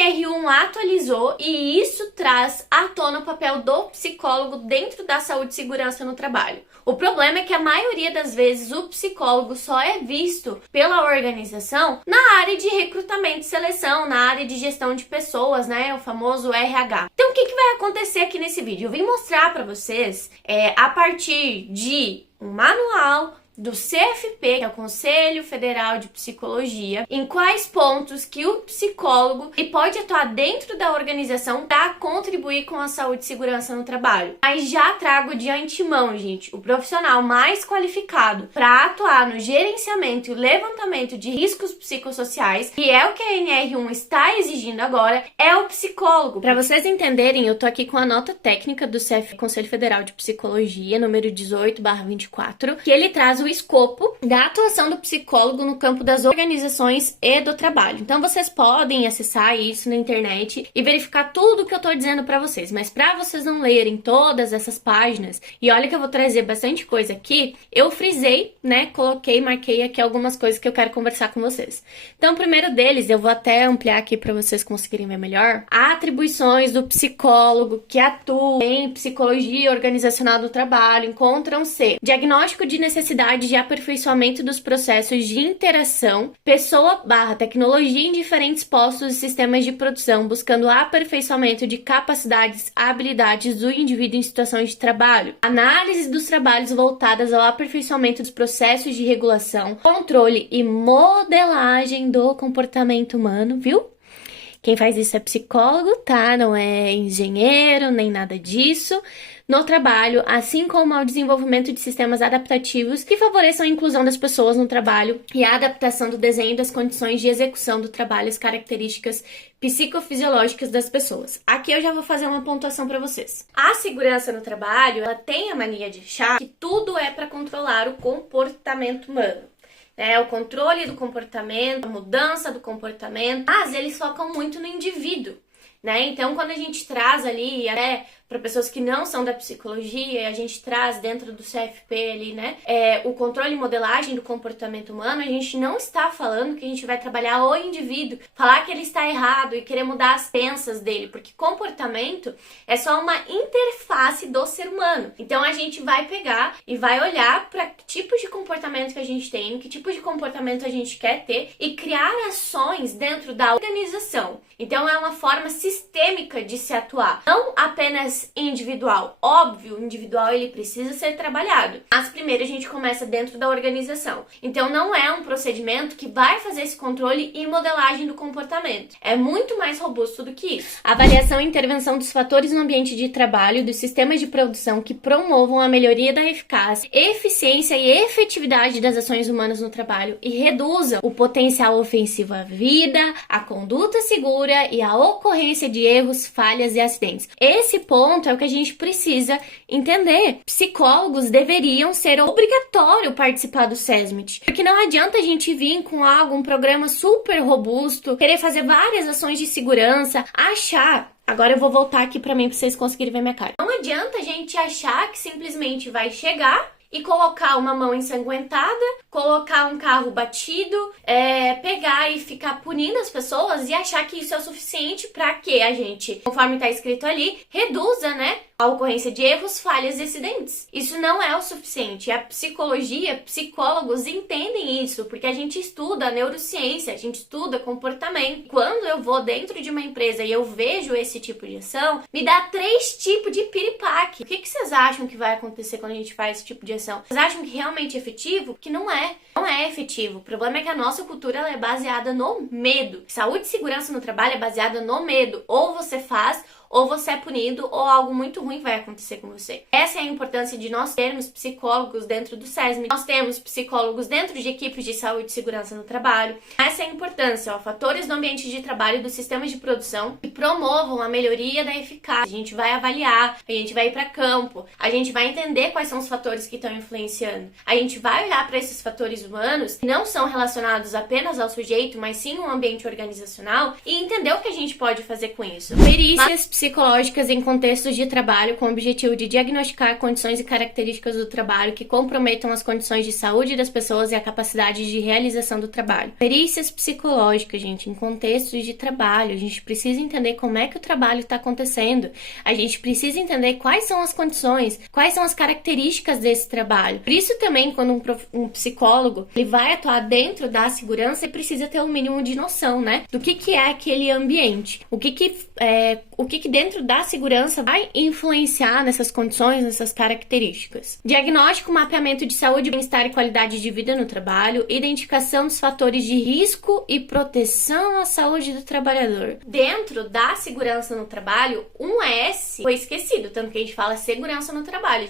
NR1 atualizou e isso traz à tona o papel do psicólogo dentro da saúde e segurança no trabalho. O problema é que a maioria das vezes o psicólogo só é visto pela organização na área de recrutamento e seleção, na área de gestão de pessoas, né? O famoso RH. Então, o que vai acontecer aqui nesse vídeo? Eu vim mostrar para vocês, a partir de um manual do CFP, que é o Conselho Federal de Psicologia, em quais pontos que o psicólogo pode atuar dentro da organização para contribuir com a saúde e segurança no trabalho. Mas já trago de antemão, gente, o profissional mais qualificado para atuar no gerenciamento e levantamento de riscos psicossociais, que é o que a NR1 está exigindo agora, é o psicólogo. Para vocês entenderem, eu tô aqui com a nota técnica do CFP, Conselho Federal de Psicologia, número 18/24, que ele traz o escopo da atuação do psicólogo no campo das organizações e do trabalho. Então vocês podem acessar isso na internet e verificar tudo o que eu tô dizendo para vocês, mas para vocês não lerem todas essas páginas, e olha que eu vou trazer bastante coisa aqui, eu frisei, né, marquei aqui algumas coisas que eu quero conversar com vocês. Então o primeiro deles, eu vou até ampliar aqui para vocês conseguirem ver melhor, atribuições do psicólogo que atua em psicologia organizacional do trabalho encontram-se diagnóstico de necessidade de aperfeiçoamento dos processos de interação, pessoa/tecnologia em diferentes postos e sistemas de produção, buscando aperfeiçoamento de capacidades, habilidades do indivíduo em situações de trabalho, análise dos trabalhos voltadas ao aperfeiçoamento dos processos de regulação, controle e modelagem do comportamento humano, viu? Quem faz isso é psicólogo, tá? Não é engenheiro, nem nada disso. No trabalho, assim como ao desenvolvimento de sistemas adaptativos que favoreçam a inclusão das pessoas no trabalho e a adaptação do desenho das condições de execução do trabalho às características psicofisiológicas das pessoas. Aqui eu já vou fazer uma pontuação para vocês. A segurança no trabalho, ela tem a mania de achar que tudo é para controlar o comportamento humano. O controle do comportamento, a mudança do comportamento, mas eles focam muito no indivíduo, né? Então, quando a gente traz ali, para pessoas que não são da psicologia, a gente traz dentro do CFP ali, né, o controle e modelagem do comportamento humano, a gente não está falando que a gente vai trabalhar o indivíduo, falar que ele está errado e querer mudar as crenças dele, porque comportamento é só uma interface do ser humano. Então a gente vai pegar e vai olhar para que tipos de comportamento que a gente tem, que tipo de comportamento a gente quer ter e criar ações dentro da organização. Então é uma forma sistêmica de se atuar, não apenas individual. Óbvio, o individual ele precisa ser trabalhado, mas primeiro a gente começa dentro da organização. Então não é um procedimento que vai fazer esse controle e modelagem do comportamento. É muito mais robusto do que isso. Avaliação e intervenção dos fatores no ambiente de trabalho, dos sistemas de produção que promovam a melhoria da eficácia, eficiência e efetividade das ações humanas no trabalho e reduzam o potencial ofensivo à vida, à conduta segura e à ocorrência de erros, falhas e acidentes. Esse ponto é o que a gente precisa entender. Psicólogos deveriam ser obrigatório participar do SESMIT, porque não adianta a gente vir com um programa super robusto, querer fazer várias ações de segurança, achar... Agora eu vou voltar aqui pra mim pra vocês conseguirem ver minha cara. Não adianta a gente achar que simplesmente vai chegar e colocar uma mão ensanguentada, colocar um carro batido, pegar e ficar punindo as pessoas e achar que isso é o suficiente para que a gente, conforme está escrito ali, reduza, né, a ocorrência de erros, falhas e acidentes. Isso não é o suficiente. A psicologia, psicólogos entendem isso, porque a gente estuda a neurociência, a gente estuda comportamento. Quando eu vou dentro de uma empresa e eu vejo esse tipo de ação, me dá 3 tipos de piripaque. O que vocês acham que vai acontecer quando a gente faz esse tipo de ação? Vocês acham que realmente é efetivo? Que não é. Não é efetivo. O problema é que a nossa cultura ela é baseada no medo. Saúde e segurança no trabalho é baseada no medo. Ou você faz, ou você é punido, ou algo muito ruim vai acontecer com você. Essa é a importância de nós termos psicólogos dentro do SESMIT. Nós temos psicólogos dentro de equipes de saúde e segurança no trabalho. Essa é a importância, fatores do ambiente de trabalho dos sistemas de produção que promovam a melhoria da eficácia. A gente vai avaliar, a gente vai ir para campo, a gente vai entender quais são os fatores que estão influenciando. A gente vai olhar para esses fatores humanos que não são relacionados apenas ao sujeito, mas sim ao ambiente organizacional e entender o que a gente pode fazer com isso. Perícias psicológicas em contextos de trabalho com o objetivo de diagnosticar condições e características do trabalho que comprometam as condições de saúde das pessoas e a capacidade de realização do trabalho. Perícias psicológicas, gente, em contextos de trabalho. A gente precisa entender como é que o trabalho está acontecendo. A gente precisa entender quais são as condições, quais são as características desse trabalho. Por isso também, quando um psicólogo ele vai atuar dentro da segurança, ele precisa ter um mínimo de noção, né? Do que é aquele ambiente. O que dentro da segurança vai influenciar nessas condições, nessas características. Diagnóstico, mapeamento de saúde, bem-estar e qualidade de vida no trabalho, identificação dos fatores de risco e proteção à saúde do trabalhador. Dentro da segurança no trabalho, um S foi esquecido, tanto que a gente fala segurança no trabalho.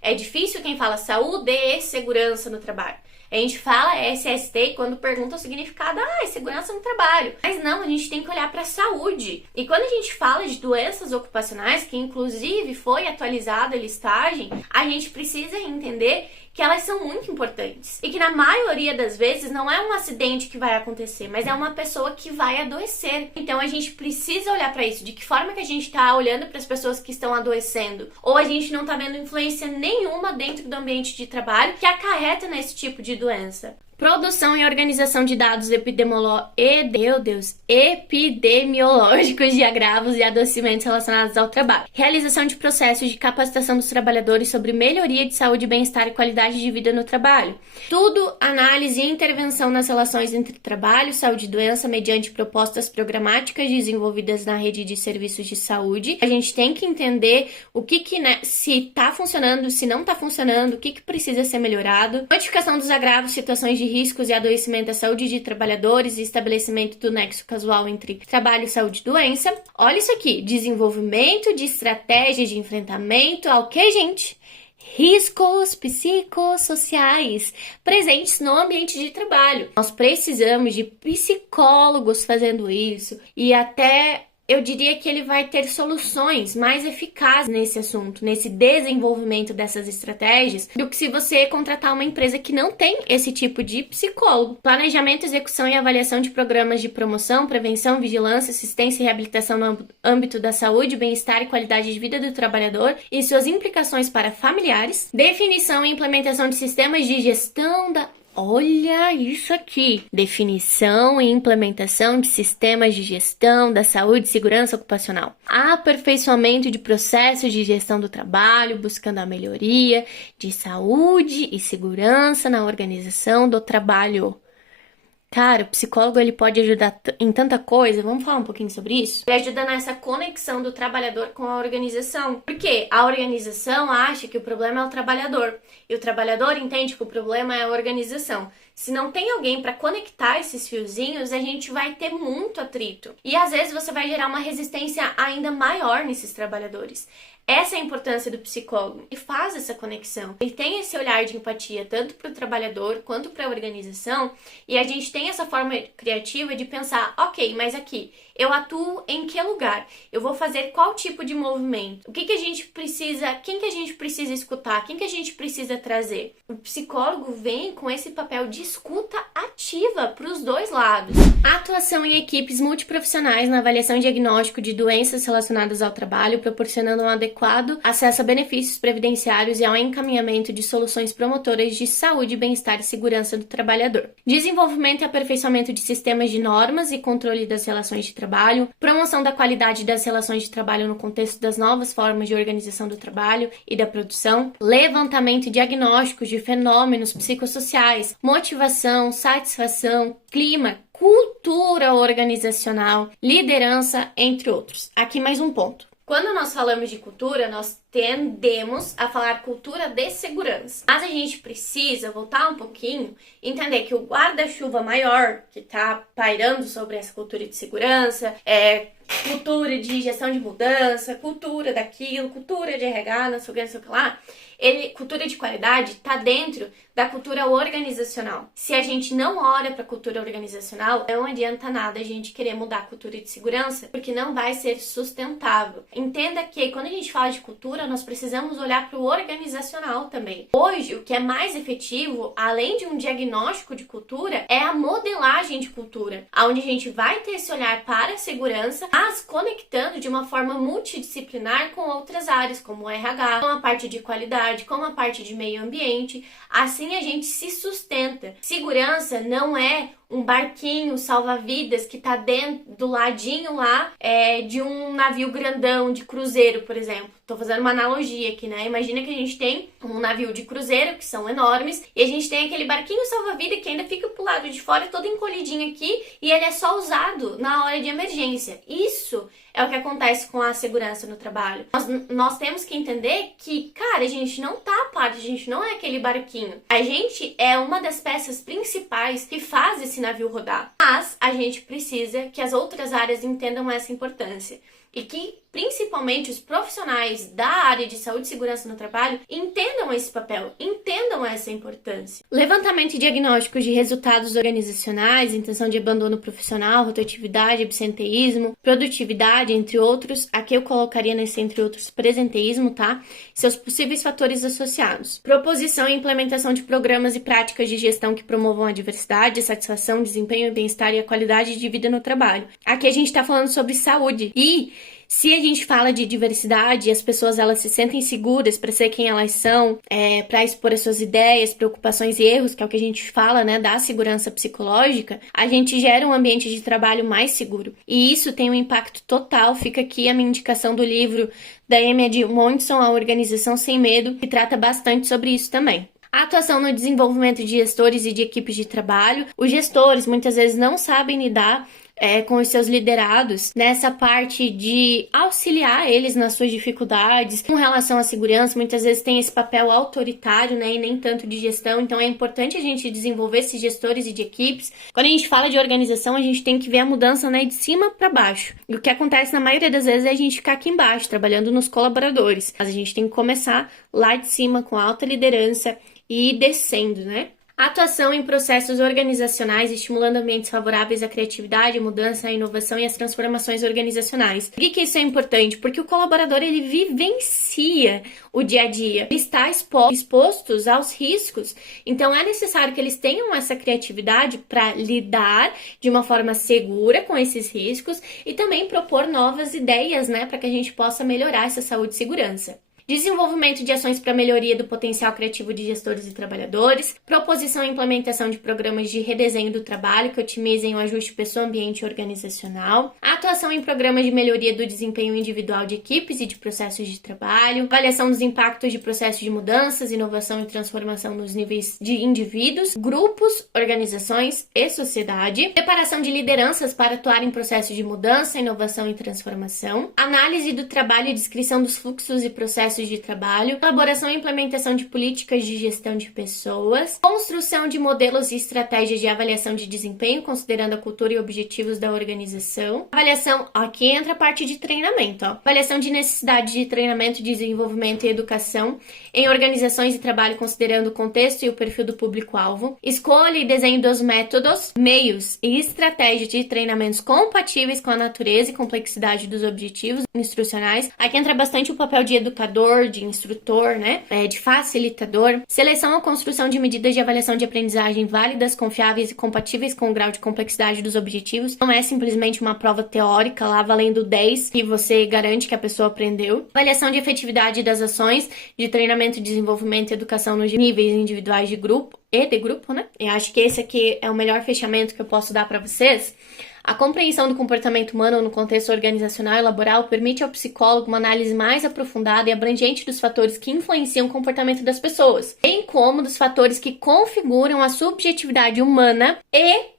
É difícil quem fala saúde e segurança no trabalho. A gente fala SST e quando pergunta o significado, é segurança no trabalho. Mas não, a gente tem que olhar para a saúde. E quando a gente fala de doenças ocupacionais, que inclusive foi atualizada a listagem, a gente precisa entender que elas são muito importantes. E que na maioria das vezes não é um acidente que vai acontecer, mas é uma pessoa que vai adoecer. Então a gente precisa olhar para isso. De que forma que a gente está olhando para as pessoas que estão adoecendo? Ou a gente não está vendo influência nenhuma dentro do ambiente de trabalho que acarreta nesse tipo de doença. Produção e organização de dados epidemiológicos de agravos e adoecimentos relacionados ao trabalho. Realização de processos de capacitação dos trabalhadores sobre melhoria de saúde, bem-estar e qualidade de vida no trabalho. Tudo, análise e intervenção nas relações entre trabalho, saúde e doença mediante propostas programáticas desenvolvidas na rede de serviços de saúde. A gente tem que entender se está funcionando, se não está funcionando, o que precisa ser melhorado. Notificação dos agravos, situações de riscos e adoecimento à saúde de trabalhadores e estabelecimento do nexo causal entre trabalho, saúde e doença. Olha isso aqui, desenvolvimento de estratégias de enfrentamento ao que, gente? Riscos psicossociais presentes no ambiente de trabalho. Nós precisamos de psicólogos fazendo isso e até eu diria que ele vai ter soluções mais eficazes nesse assunto, nesse desenvolvimento dessas estratégias, do que se você contratar uma empresa que não tem esse tipo de psicólogo. Planejamento, execução e avaliação de programas de promoção, prevenção, vigilância, assistência e reabilitação no âmbito da saúde, bem-estar e qualidade de vida do trabalhador e suas implicações para familiares. Definição e implementação de sistemas de gestão da... Olha isso aqui! Definição e implementação de sistemas de gestão da saúde e segurança ocupacional. Aperfeiçoamento de processos de gestão do trabalho, buscando a melhoria de saúde e segurança na organização do trabalho. Cara, o psicólogo ele pode ajudar em tanta coisa. Vamos falar um pouquinho sobre isso? Ele ajuda nessa conexão do trabalhador com a organização. Porque a organização acha que o problema é o trabalhador. E o trabalhador entende que o problema é a organização. Se não tem alguém para conectar esses fiozinhos, a gente vai ter muito atrito. E às vezes você vai gerar uma resistência ainda maior nesses trabalhadores. Essa é a importância do psicólogo. Ele faz essa conexão. Ele tem esse olhar de empatia tanto para o trabalhador quanto para a organização. E a gente tem essa forma criativa de pensar, ok, mas aqui, eu atuo em que lugar? Eu vou fazer qual tipo de movimento? O que a gente precisa, quem que a gente precisa escutar? Quem que a gente precisa trazer? O psicólogo vem com esse papel de escuta ativa para os dois lados. Atuação em equipes multiprofissionais na avaliação e diagnóstico de doenças relacionadas ao trabalho, proporcionando um adequado acesso a benefícios previdenciários e ao encaminhamento de soluções promotoras de saúde, bem-estar e segurança do trabalhador. Desenvolvimento e aperfeiçoamento de sistemas de normas e controle das relações de trabalho, promoção da qualidade das relações de trabalho no contexto das novas formas de organização do trabalho e da produção, levantamento e diagnóstico de fenômenos psicossociais, motivação, satisfação, clima, cultura organizacional, liderança, entre outros. Aqui mais um ponto. Quando nós falamos de cultura, nós tendemos a falar cultura de segurança. Mas a gente precisa voltar um pouquinho e entender que o guarda-chuva maior que está pairando sobre essa cultura de segurança é cultura de gestão de mudança, cultura daquilo, cultura de RH, não sei o que lá. Cultura de qualidade está dentro da cultura organizacional. Se a gente não olha para a cultura organizacional, não adianta nada a gente querer mudar a cultura de segurança, porque não vai ser sustentável. Entenda que quando a gente fala de cultura, nós precisamos olhar para o organizacional também. Hoje, o que é mais efetivo, além de um diagnóstico de cultura, é a modelagem de cultura, onde a gente vai ter esse olhar para a segurança, mas conectando de uma forma multidisciplinar com outras áreas, como o RH, com a parte de qualidade, com a parte de meio ambiente. Assim a gente se sustenta. Segurança não é um barquinho salva-vidas que tá dentro do ladinho lá de um navio grandão de cruzeiro, por exemplo. Tô fazendo uma analogia aqui, né? Imagina que a gente tem um navio de cruzeiro, que são enormes, e a gente tem aquele barquinho salva-vida que ainda fica pro lado de fora, todo encolhidinho aqui, e ele é só usado na hora de emergência. Isso é o que acontece com a segurança no trabalho. Nós temos que entender que, cara, a gente não tá à parte, a gente não é aquele barquinho. A gente é uma das peças principais que faz esse navio rodar. Mas a gente precisa que as outras áreas entendam essa importância. E que, principalmente, os profissionais da área de saúde e segurança no trabalho entendam esse papel, entendam essa importância. Levantamento e diagnósticos de resultados organizacionais, intenção de abandono profissional, rotatividade, absenteísmo, produtividade, entre outros. Aqui eu colocaria nesse entre outros presenteísmo, tá? Seus possíveis fatores associados. Proposição e implementação de programas e práticas de gestão que promovam a diversidade, a satisfação, desempenho, bem-estar e a qualidade de vida no trabalho. Aqui a gente está falando sobre saúde e se a gente fala de diversidade, as pessoas elas se sentem seguras para ser quem elas são, para expor as suas ideias, preocupações e erros, que é o que a gente fala, né, da segurança psicológica, a gente gera um ambiente de trabalho mais seguro. E isso tem um impacto total. Fica aqui a minha indicação do livro da Amy Edmondson, A Organização Sem Medo, que trata bastante sobre isso também. A atuação no desenvolvimento de gestores e de equipes de trabalho. Os gestores muitas vezes não sabem lidar com os seus liderados, nessa parte de auxiliar eles nas suas dificuldades. Com relação à segurança, muitas vezes tem esse papel autoritário, né, e nem tanto de gestão, então é importante a gente desenvolver esses gestores e de equipes. Quando a gente fala de organização, a gente tem que ver a mudança, né, de cima para baixo. E o que acontece na maioria das vezes é a gente ficar aqui embaixo, trabalhando nos colaboradores. Mas a gente tem que começar lá de cima, com alta liderança, e ir descendo, né? Atuação em processos organizacionais, estimulando ambientes favoráveis à criatividade, à mudança, à inovação e às transformações organizacionais. Por que isso é importante? Porque o colaborador, ele vivencia o dia a dia, ele está expostos aos riscos, então é necessário que eles tenham essa criatividade para lidar de uma forma segura com esses riscos e também propor novas ideias, né, para que a gente possa melhorar essa saúde e segurança. Desenvolvimento de ações para melhoria do potencial criativo de gestores e trabalhadores, proposição e implementação de programas de redesenho do trabalho que otimizem o ajuste pessoa-ambiente organizacional, atuação em programas de melhoria do desempenho individual de equipes e de processos de trabalho, avaliação dos impactos de processos de mudanças, inovação e transformação nos níveis de indivíduos, grupos, organizações e sociedade, preparação de lideranças para atuar em processos de mudança, inovação e transformação, análise do trabalho e descrição dos fluxos e processos de trabalho, elaboração e implementação de políticas de gestão de pessoas, construção de modelos e estratégias de avaliação de desempenho, considerando a cultura e objetivos da organização. Avaliação, aqui entra a parte de treinamento, avaliação de necessidade de treinamento, desenvolvimento e educação em organizações e trabalho, considerando o contexto e o perfil do público-alvo. Escolha e desenho dos métodos, meios e estratégias de treinamentos compatíveis com a natureza e complexidade dos objetivos instrucionais. Aqui entra bastante o papel de educador, de instrutor, né, de facilitador, seleção ou construção de medidas de avaliação de aprendizagem válidas, confiáveis e compatíveis com o grau de complexidade dos objetivos. Não é simplesmente uma prova teórica lá valendo 10 que você garante que a pessoa aprendeu. Avaliação de efetividade das ações de treinamento, desenvolvimento e educação nos níveis individuais de grupo e de grupo, né? Eu acho que esse aqui é o melhor fechamento que eu posso dar para vocês. A compreensão do comportamento humano no contexto organizacional e laboral permite ao psicólogo uma análise mais aprofundada e abrangente dos fatores que influenciam o comportamento das pessoas, bem como dos fatores que configuram a subjetividade humana e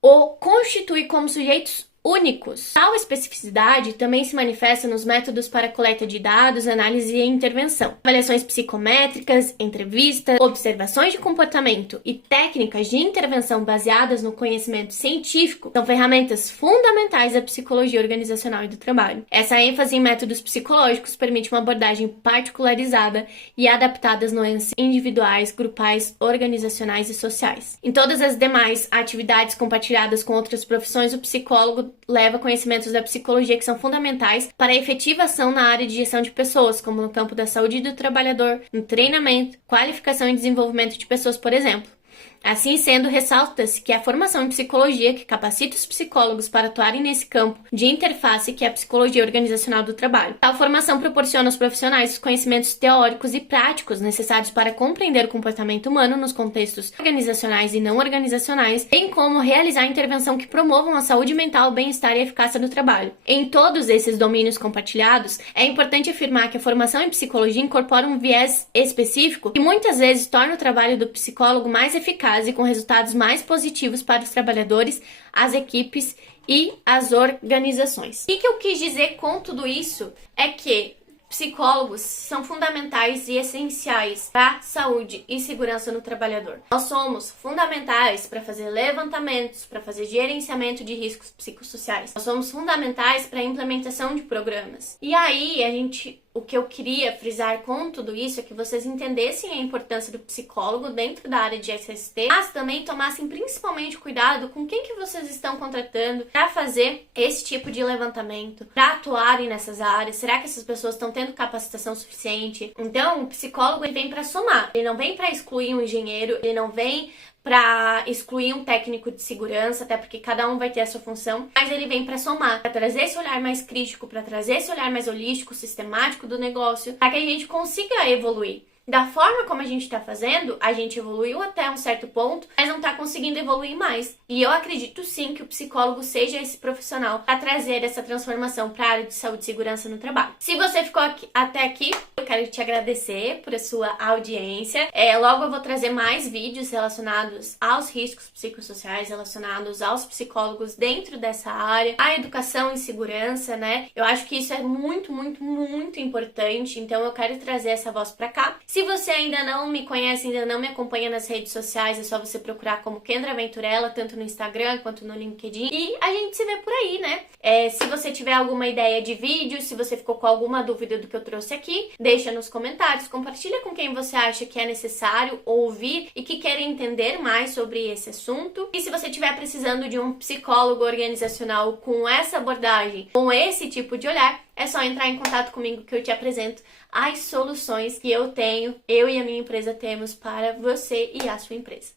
o constituem como sujeitos únicos. Tal especificidade também se manifesta nos métodos para coleta de dados, análise e intervenção. Avaliações psicométricas, entrevistas, observações de comportamento e técnicas de intervenção baseadas no conhecimento científico são ferramentas fundamentais da psicologia organizacional e do trabalho. Essa ênfase em métodos psicológicos permite uma abordagem particularizada e adaptada às nuances individuais, grupais, organizacionais e sociais. Em todas as demais atividades compartilhadas com outras profissões, o psicólogo leva conhecimentos da psicologia que são fundamentais para a efetiva ação na área de gestão de pessoas, como no campo da saúde do trabalhador, no treinamento, qualificação e desenvolvimento de pessoas, por exemplo. Assim sendo, ressalta-se que a formação em psicologia que capacita os psicólogos para atuarem nesse campo de interface que é a psicologia organizacional do trabalho. Tal formação proporciona aos profissionais os conhecimentos teóricos e práticos necessários para compreender o comportamento humano nos contextos organizacionais e não organizacionais, bem como realizar intervenção que promovam a saúde mental, o bem-estar e a eficácia do trabalho. Em todos esses domínios compartilhados, é importante afirmar que a formação em psicologia incorpora um viés específico que muitas vezes torna o trabalho do psicólogo mais eficaz e com resultados mais positivos para os trabalhadores, as equipes e as organizações. O que eu quis dizer com tudo isso é que psicólogos são fundamentais e essenciais para a saúde e segurança no trabalhador. Nós somos fundamentais para fazer levantamentos, para fazer gerenciamento de riscos psicossociais. Nós somos fundamentais para a implementação de programas. E aí, o que eu queria frisar com tudo isso é que vocês entendessem a importância do psicólogo dentro da área de SST, mas também tomassem principalmente cuidado com quem que vocês estão contratando para fazer esse tipo de levantamento, para atuarem nessas áreas. Será que essas pessoas estão tendo capacitação suficiente? Então, o psicólogo ele vem para somar, ele não vem para excluir um engenheiro, ele não vem para excluir um técnico de segurança, até porque cada um vai ter a sua função, mas ele vem para somar, para trazer esse olhar mais crítico, para trazer esse olhar mais holístico, sistemático do negócio, para que a gente consiga evoluir. Da forma como a gente está fazendo, a gente evoluiu até um certo ponto, mas não está conseguindo evoluir mais. E eu acredito sim que o psicólogo seja esse profissional para trazer essa transformação para a área de saúde e segurança no trabalho. Se você ficou até aqui, eu quero te agradecer por a sua audiência. Logo eu vou trazer mais vídeos relacionados aos riscos psicossociais, relacionados aos psicólogos dentro dessa área, a educação em segurança, né? Eu acho que isso é muito, muito, muito importante, então eu quero trazer essa voz para cá. Se você ainda não me conhece, ainda não me acompanha nas redes sociais, é só você procurar como Kendra Venturella, tanto no Instagram quanto no LinkedIn. E a gente se vê por aí, né? Se você tiver alguma ideia de vídeo, se você ficou com alguma dúvida do que eu trouxe aqui, deixa nos comentários, compartilha com quem você acha que é necessário ouvir e que quer entender mais sobre esse assunto. E se você estiver precisando de um psicólogo organizacional com essa abordagem, com esse tipo de olhar, é só entrar em contato comigo que eu te apresento as soluções que eu tenho, eu e a minha empresa temos para você e a sua empresa.